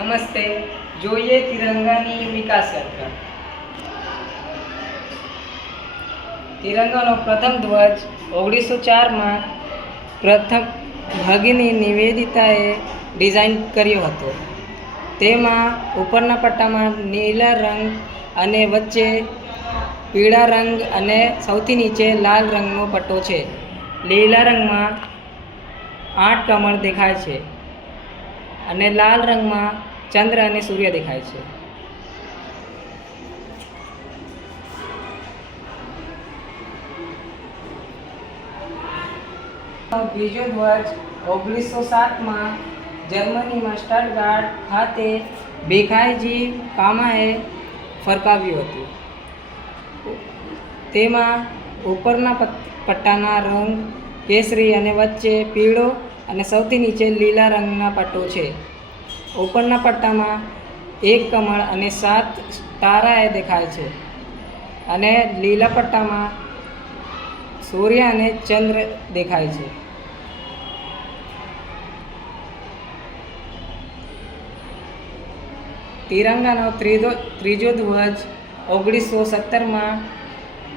નમસ્તે. જોઈએ તિરંગાની વિકાસ યાત્રા. તિરંગાનો પ્રથમ ધ્વજ 1904માં પ્રથમ ભગિની નિવેદિતાએ ડિઝાઇન કર્યો હતો. તેમાં ઉપરના પટ્ટામાં નીલા રંગ અને વચ્ચે પીળા રંગ અને સૌથી નીચે લાલ રંગનો પટ્ટો છે. લીલા રંગમાં 8 કમળ દેખાય છે અને લાલ રંગમાં ચંદ્ર અને સૂર્ય દેખાય છે. બીજો ધ્વજ 1907માં જર્મનીમાં સ્ટટગાર્ટ ખાતે ભીખાઈજી કામાએ ફરકાવ્યું હતું. તેમાં ઉપરના પટ્ટાના રંગ કેસરી અને વચ્ચે પીળો અને સૌથી નીચે લીલા રંગના પટ્ટો છે. ઉપરના પટ્ટામાં 1 કમળ અને 7 તારાએ દેખાય છે અને લીલા પટ્ટામાં સૂર્ય અને ચંદ્ર દેખાય છે. તિરંગાનો ત્રીજો ધ્વજ 1917માં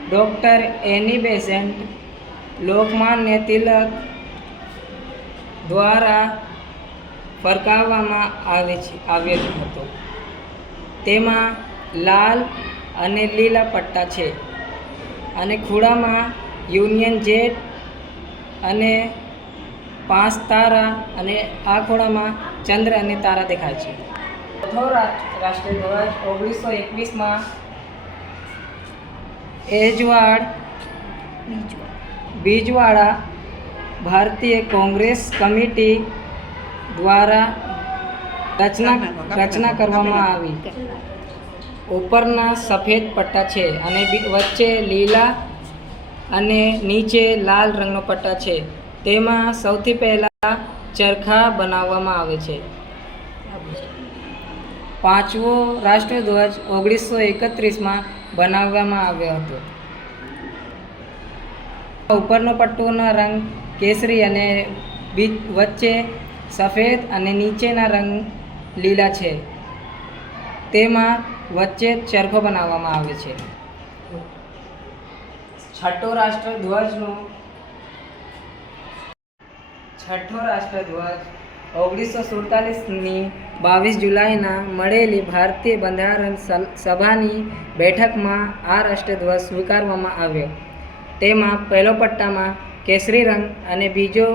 ડૉક્ટર એની બેસન્ટ લોકમાન્ય તિલક દ્વારા ફરકાવવામાં આવ્યો હતો. તેમાં લાલ અને લીલા પટ્ટા છે અને ખૂણામાં યુનિયન જેટ અને 5 તારા અને આ ખૂણામાં ચંદ્ર અને તારા દેખાય છે. ચોથો રાષ્ટ્રીય ધ્વજ 1921માં બીજવાડા ભારતીય કોંગ્રેસ કમિટી દ્વારા રચના કરવામાં આવી. ઉપરના સફેદ પટ્ટા છે અને વચ્ચે લીલા અને નીચે લાલ રંગનો પટ્ટા છે. તેમાં સૌથી પહેલાં ચરખા બનાવવામાં આવે છે. પાંચમો રાષ્ટ્રીય ધ્વજ 1931માં બનાવવામાં આવ્યો હતો. ઉપરનો પટ્ટોનો રંગ કેસરી અને વચ્ચે સફેદ અને નીચેના રંગ લીલા છે. તેમાં વચ્ચે ચરખો બનાવવામાં આવે છે. છઠ્ઠો રાષ્ટ્રધ્વજ 1947ની 22 જુલાઈના મળેલી ભારતીય બંધારણ સભાની બેઠકમાં આ રાષ્ટ્રધ્વજ સ્વીકારવામાં આવ્યો. તેમાં પહેલો પટ્ટામાં કેસરી રંગ અને બીજો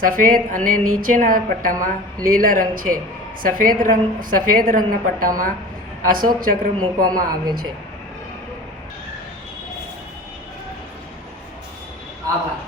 સફેદ અને નીચેના પટ્ટામાં લીલા રંગ છે. સફેદ રંગના પટ્ટામાં અશોક ચક્ર મૂકવામાં આવે છે. આભાર.